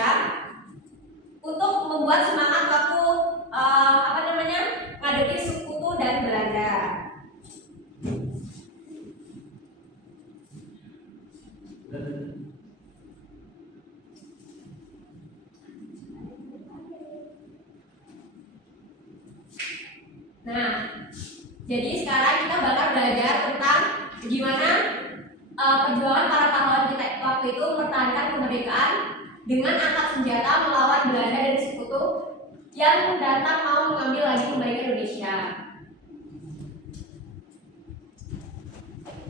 Indonesia untuk membuat semangat waktu ngadepi sekutu dan Belanda. Nah, jadi sekarang kita bakal belajar tentang gimana perjuangan para pahlawan kita waktu itu mempertahankan kemerdekaan dengan angkat senjata melawan Belanda dan sekutu yang datang mau mengambil lagi kembali ke Indonesia.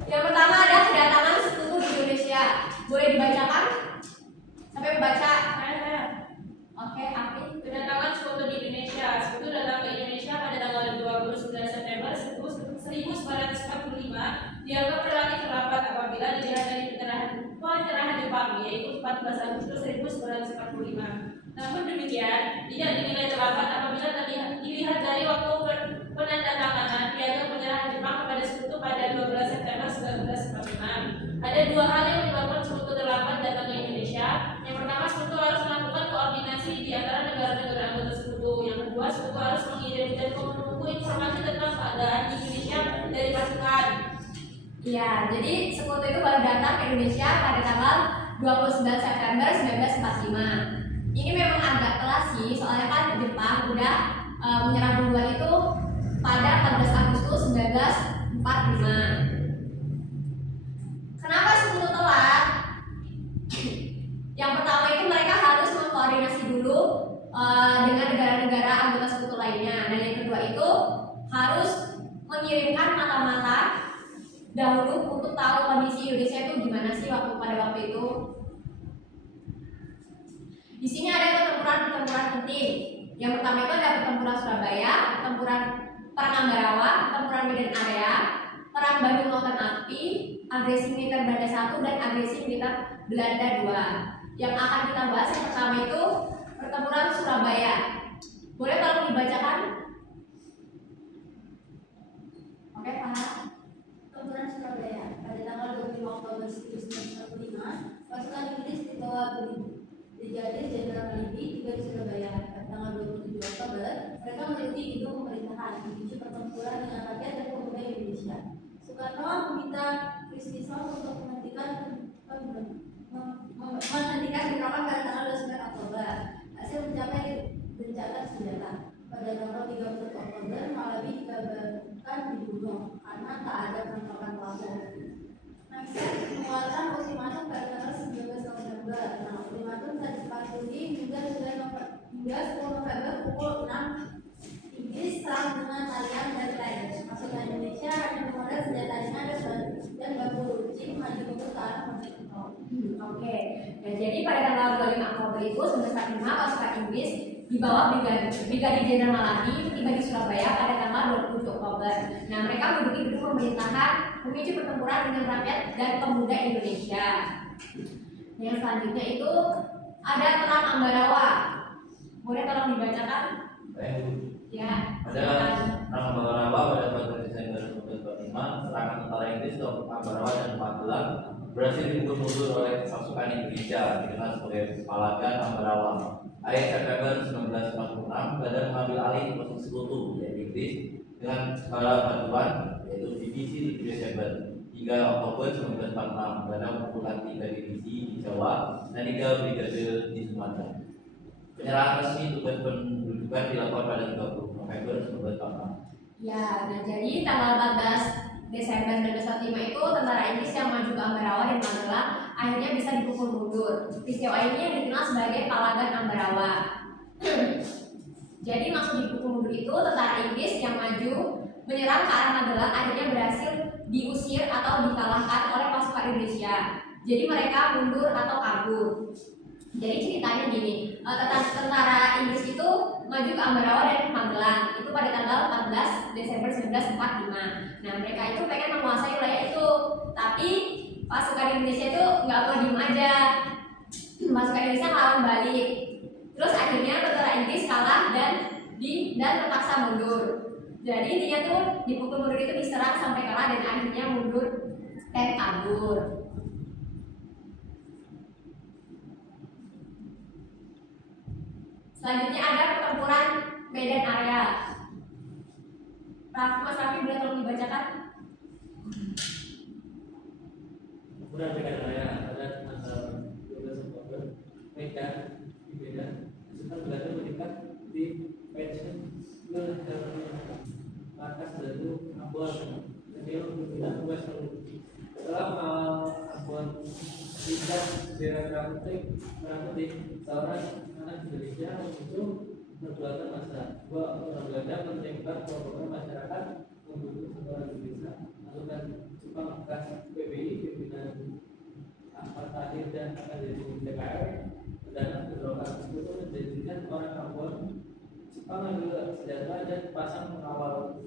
Yang pertama ada kedatangan sekutu di Indonesia. Boleh dibacakan? Sampai membaca. Oke, Afi. Kedatangan sekutu di Indonesia. Sekutu datang ke Indonesia pada tanggal 29 September 1945. Dianggap relatif terlambat apabila dilihat dari pencerahan Jepang, yaitu 14 Agustus 1945. Namun demikian, tidak dinilai terlambat apabila dilihat dari waktu penandatanganan piagam penyerahan Jepang kepada sekutu pada 12 September 1945. Ada dua hal yang menyebabkan sekutu terlambat datang ke Indonesia. Yang pertama, sekutu harus melakukan koordinasi di antara negara-negara anggota sekutu. Yang kedua, sekutu harus mengirim dan menunggu informasi tentang keadaan di Indonesia dari pasukan. Ya, jadi sekutu itu baru datang ke Indonesia pada tanggal 29 September 1945. Ini memang agak telat sih, soalnya kan Jepang udah menyerah duluan itu pada 14 Agustus 1945. Kenapa sekutu telat? Yang pertama itu mereka harus mengkoordinasi dulu dengan negara-negara anggota sekutu lainnya, dan yang kedua itu harus mengirimkan mata-mata dahulu untuk tahu kondisi Indonesia itu gimana sih pada waktu itu. Di sini ada pertempuran penting. Yang pertama itu ada pertempuran Surabaya, pertempuran Perang Ambarawa, pertempuran Medan Area, Perang Bandung Lautan Api, agresi militer Belanda 1 dan agresi militer Belanda 2. Yang akan kita bahas yang pertama itu pertempuran Surabaya. Boleh tolong dibacakan? Oke, Pak. Pertempuran Surabaya pada tanggal 25 Oktober 1945, pasukan Inggris di bawah Brigadir Jenderal Malindi tiba di Surabaya. Pada tanggal 27 Oktober, mereka menuju gedung pemerintahan menuju pertempuran dengan rakyat dan pemuda Indonesia. Soekarno meminta Kristisno untuk menghentikan bentrokan pada tanggal 29 Oktober. Hasil mencapai gencatan senjata. Pada tanggal 31 Oktober, Malabi dikabarkan dibunuh karena tak ada penangkapan pelaku. Maxet mengeluarkan ultimatum pada tanggal 19 November. Nah, ultimatum telah dipatuhi hingga 10 November pukul 6. Inggris serang dengan alian dan tank. Pasukan Indonesia hanya memodal senjata ringan dan batu runcing maju mundur ke arah Mojokerto. Oke. Nah, jadi pada tanggal 25 Oktober itu 1945 pasukan Inggris di bawah Brigadir Jenderal Malindi tiba di Surabaya pada tanggal 27 Oktober. Nah, mereka menduduki gedung pemerintahan memicu pertempuran dengan rakyat dan pemuda Indonesia. Yang selanjutnya itu ada Perang Ambarawa. Boleh tolong dibacakan? Ya. Pada Perang Ambarawa pada 14 Desember 1945, serangan tentara Inggris ke Ambarawa dan Magelang berhasil dipukul mundur oleh pasukan Indonesia dikenal sebagai Palagan Ambarawa. Akhir September 1946, Belanda mengambil alih posisi sekutu yaitu Inggris dengan bala bantuan yaitu divisi di Desember. Hingga Oktober 1946, Belanda mengumpulkan 3 divisi di Jawa dan 3 brigade di Sumatera. Penyerahan resmi tugas pendudukan dilakukan pada 30 November 1946. Ya, nah jadi tanggal 14 Desember 1945 itu tentara Inggris yang maju ke Ambarawa dan Magelang akhirnya bisa dipukul mundur. Peristiwa ini yang dikenal sebagai Palagan Ambarawa. Jadi maksud dipukul mundur itu tentara Inggris yang maju menyerang ke arah Magelang akhirnya berhasil diusir atau dikalahkan oleh pasukan Indonesia. Jadi mereka mundur atau kabur. Jadi ceritanya gini, tentara Inggris itu maju ke Ambarawa dan Magelang itu pada tanggal 14 Desember 1945. Nah, mereka itu pengen menguasai wilayah itu, tapi pasukan Indonesia itu nggak mau diem aja. Pasukan Indonesia melawan balik. Terus akhirnya tentara Inggris kalah dan terpaksa mundur. Jadi intinya tuh dipukul mundur itu diserang sampai kalah dan akhirnya mundur dan kabur. Selanjutnya ada pertempuran Medan Area. Mas Raffi boleh tolong dibacakan? Pertempuran Medan Area pada tanggal 12 Oktober Medan di Medan pasukan Belanda meningkat di pensiun markas Belanda Ambon dan dia berpindah ke West Maluku. Setelah Ambon pindah daerah Merah Putih, seorang anak Indonesia muncul perbuatan massa. Dua orang Belanda menembak kelompok masyarakat membunuh seorang Indonesia, pasukan Jepang bekas PBI pimpinan Ahmad Tahir dan Akademi DPR. Perdana beberapa tersebut menjadikan orang Ambon Jepang ambil senjata dan pasang pengawal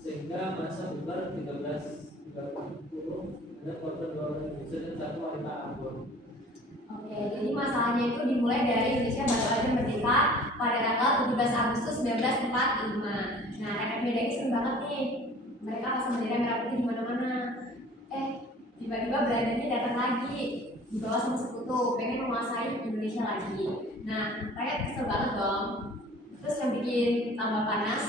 sehingga masa bubar 1330 ada korban 2 orang Indonesia dan 1 wanita Ambon. Oke, jadi masalahnya itu dimulai dari Indonesia baru aja merdeka pada tanggal 17 Agustus 1945. Nah, rakyat Medan ini sering banget nih, mereka pasang bendera merah putih di mana-mana. Tiba-tiba Belanda ini datang lagi, dibawa sama sekutu, pengen menguasai Indonesia lagi. Nah, rakyat kesel banget dong. Terus yang bikin tambah panas,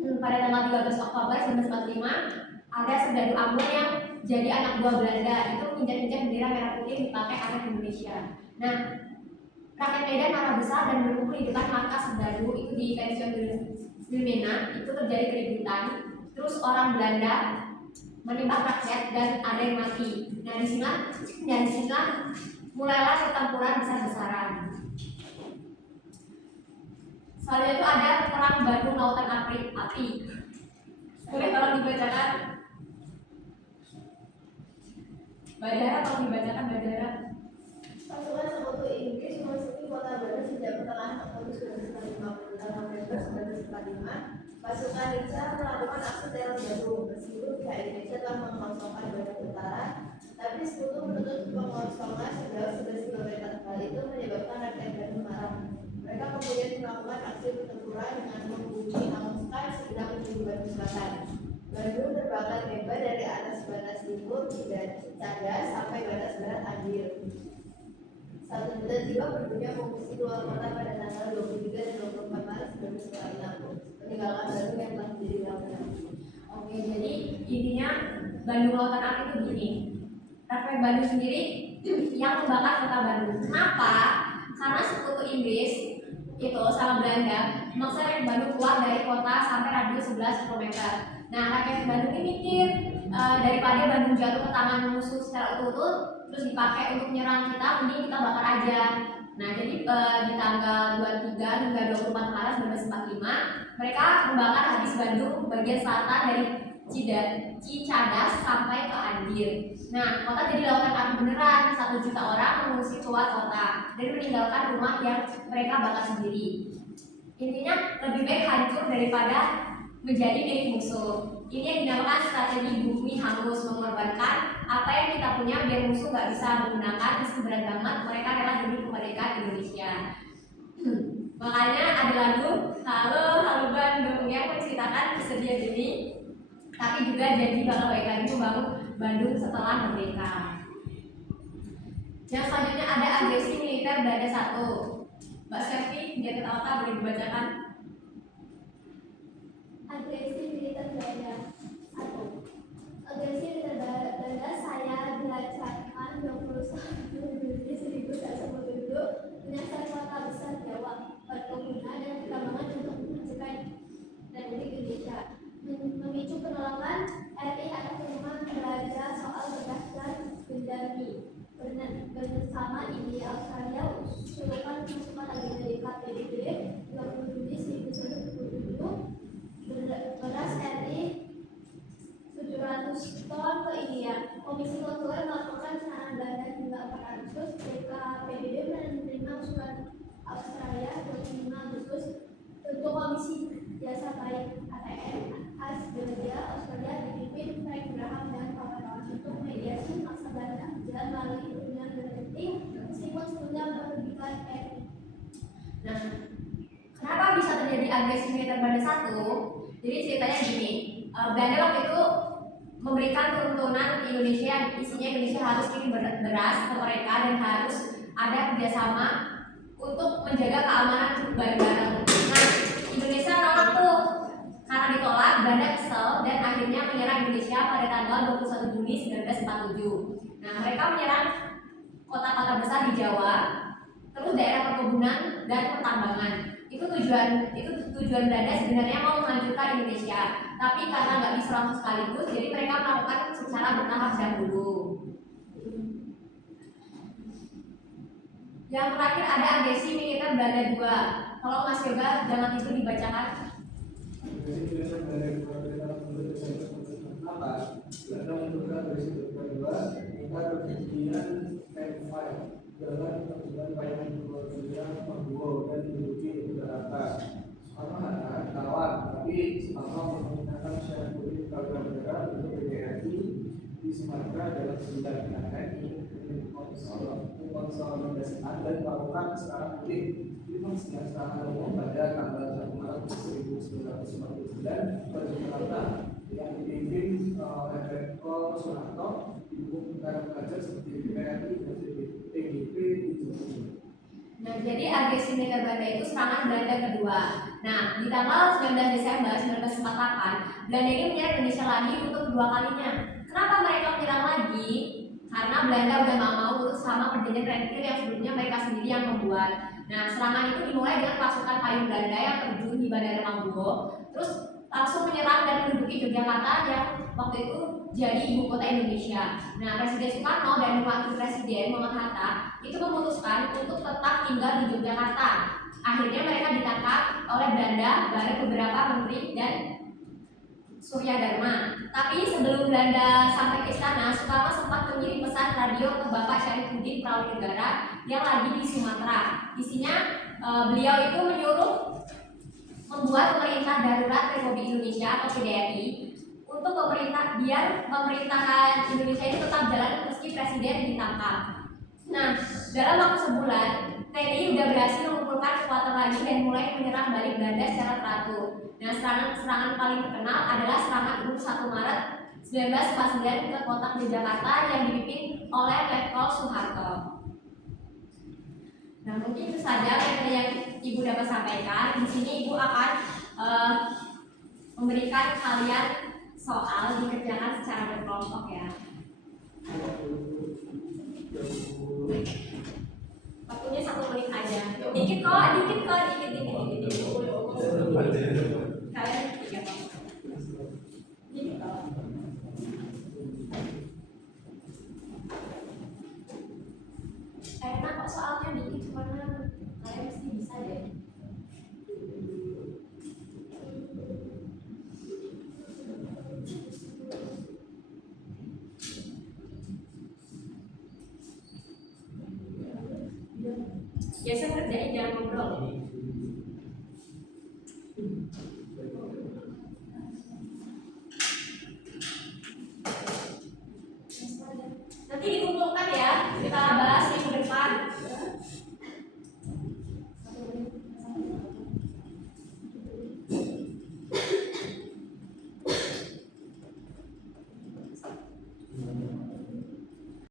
pada tanggal 13 Oktober 1945 ada serdadu Ambon yang jadi anak buah Belanda itu menginjak-injak bendera merah putih yang dipakai anak Indonesia. Nah, rakyat Medan marah besar dan berkumpul di depan markas serdadu itu di pensiun Wilmena. Itu terjadi keributan. Terus orang Belanda menembak rakyat dan ada yang mati. Nah, disinilah mulailah pertempuran besar-besaran. Selanjutnya itu ada perang Bandung Lautan Api. Boleh tolong dibacakan? Badara, tolong dibacakan Badara. Pasukan sekutu Inggris memasuki kota Bandung sejak pertengahan Oktober 1950 dan November 1945. Pasukan Richard melakukan aksi teror Bandung. Meskipun pihak Indonesia telah mengosongkan Bandung Utara, tapi sekutu menuntut pengosongan sejauh 11 km. Hal itu menyebabkan rakyat Bandung marah. Mereka kemudian melakukan aksi pertempuran dengan menghanguskan segenap penjuru Bandung Selatan. Bandung terbakar hebat dari atas batas timur dan Cicadas sampai batas barat Andir. 1 juta jiwa berdunia mengungsi keluar kota pada tanggal 23 dan 24 Maret 1946, meninggalkan Bandung yang telah menjadi lautan api. Oke, jadi intinya Bandung Lautan Api itu gini. Rakyat Bandung sendiri yang membakar kota Bandung. Kenapa? Karena sekutu Inggris itu sama Belanda memaksa rakyat Bandung keluar dari kota sampai radius 11 km. Nah, rakyat Bandung ini mikir daripada Bandung jatuh ke tangan musuh secara utuh terus dipakai untuk menyerang kita, mending kita bakar aja. Nah, jadi di tanggal 23 hingga 24 Maret 1945 mereka membakar habis Bandung bagian selatan dari Cicadas sampai ke Andir. Nah, kota jadi lautan api beneran. 1 juta orang mengungsi keluar kota dan meninggalkan rumah yang mereka bakar sendiri. Intinya lebih baik hancur daripada menjadi milik musuh. Ini yang dinamakan strategi bumi hangus, mengorbankan apa yang kita punya biar musuh nggak bisa menggunakan meski berat banget. Mereka rela demi kemerdekaan Indonesia. Makanya ada lagu Halo Bandung yang menceritakan kesedihan ini, tapi juga janji bakal baik lagi membangun Bandung setelah merdeka. Yang selanjutnya ada agresi militer Belanda 1. Mbak Selvi, dia kata boleh dibacakan? Agresi militer Belanda 1. Agresi militer Belanda saya dilancarkan 21 Juli 1940 menyasar kota besar Jawa, perkebunan dan pertambangan untuk mengajukan Republik Indonesia, memicu penolakan RI atas pengumuman Belanda soal berdasar Bendami. Bersama India, Australia, usulan pasukan agenda KPBB 20 Juni 1947, beras RI 700 ton ke India. Komisi Konsuler melakukan serangan Belanda hingga 400. PBB menerima usulan Australia 25 Agustus. Bentuk Komisi Jasa Baik ATM AS Belgia Australia dipimpin Frank Graham dan kawan-kawan untuk mediasi maksa Belanda berjalan melalui hubungan berpenting meskipun sebelumnya merugikan RI. Nah, kenapa bisa terjadi agresi militer Belanda 1? Jadi ceritanya gini, Belanda waktu itu memberikan tuntunan ke Indonesia, isinya Indonesia harus kirim beras ke mereka dan harus ada kerjasama untuk menjaga keamanan bareng-bareng. Nah, Indonesia nolak tuh. Karena ditolak, Belanda kesel dan akhirnya menyerang Indonesia pada tanggal 21 Juni 1947. Nah, mereka menyerang kota-kota besar di Jawa, terus daerah perkebunan dan pertambangan. Itu tujuan Belanda sebenarnya mau menghancurkan Indonesia, tapi karena nggak bisa langsung sekaligus, jadi mereka melakukan secara bertahap dahulu. Yang terakhir ada agresi militer Belanda 2. Kalau Mas Yoga jangan itu dibacakan. Belanda menentukan agresi kedua hingga terjadinya campfire dengan perjuangan bayangan dua dunia membuat dan menduduki daratan. Soekarno kawan, tapi Soekarno menggunakan syarat politik keluarga negara untuk PDRI di Sumatera dalam 9 bulan ini konsolidasikan dan melakukan serangan politik di serangan umum pada tanggal 1 Maret 1949 pada Jakarta yang dipimpin oleh Rektor Soeharto, didukung negara pelajar seperti PRI dan TGP di Jakarta. Nah, jadi agresi militer Belanda itu serangan Belanda kedua. Nah, di tanggal 19 Desember 1948, Belanda ini menyerang Indonesia lagi untuk kedua kalinya. Kenapa mereka menyerang lagi? Karena Belanda udah nggak mau urus sama perjanjian Renville yang sebelumnya mereka sendiri yang membuat. Nah, serangan itu dimulai dengan pasukan payung Belanda yang terjun di Bandara Mambo, terus langsung menyerang dan menduduki Yogyakarta yang waktu itu jadi ibu kota Indonesia. Nah, Presiden Soekarno dan Wakil Presiden Muhammad Hatta itu memutuskan untuk tetap tinggal di Yogyakarta. Akhirnya mereka ditangkap oleh Belanda bareng beberapa menteri dan Surya Dharma. Tapi sebelum Belanda sampai ke istana, Soekarno sempat mengirim pesan radio ke Bapak Syarifuddin Prawijaya yang lagi di Sumatera. Isinya beliau itu menyuruh membuat pemerintah darurat Republik Indonesia atau PDRI untuk biar pemerintahan Indonesia ini tetap jalan meski presiden ditangkap. Nah, dalam waktu sebulan, TNI sudah berhasil mengumpulkan kekuatan lagi dan mulai menyerang balik Belanda secara teratur. Nah, serangan paling terkenal adalah serangan 1 Maret 1949 ke kota Yogyakarta yang dipimpin oleh Letkol Soeharto. Nah, mungkin itu saja yang Ibu dapat sampaikan. Di sini Ibu akan memberikan kalian soal dikerjakan secara berkelompok ya. Waktunya 1 menit aja. Dikit kok. Kalian 3 kelompok. Dikit kok. Enak kok soalnya dikit, cuma kalian mesti bisa deh. Biasa ngerjain jangan ngobrol.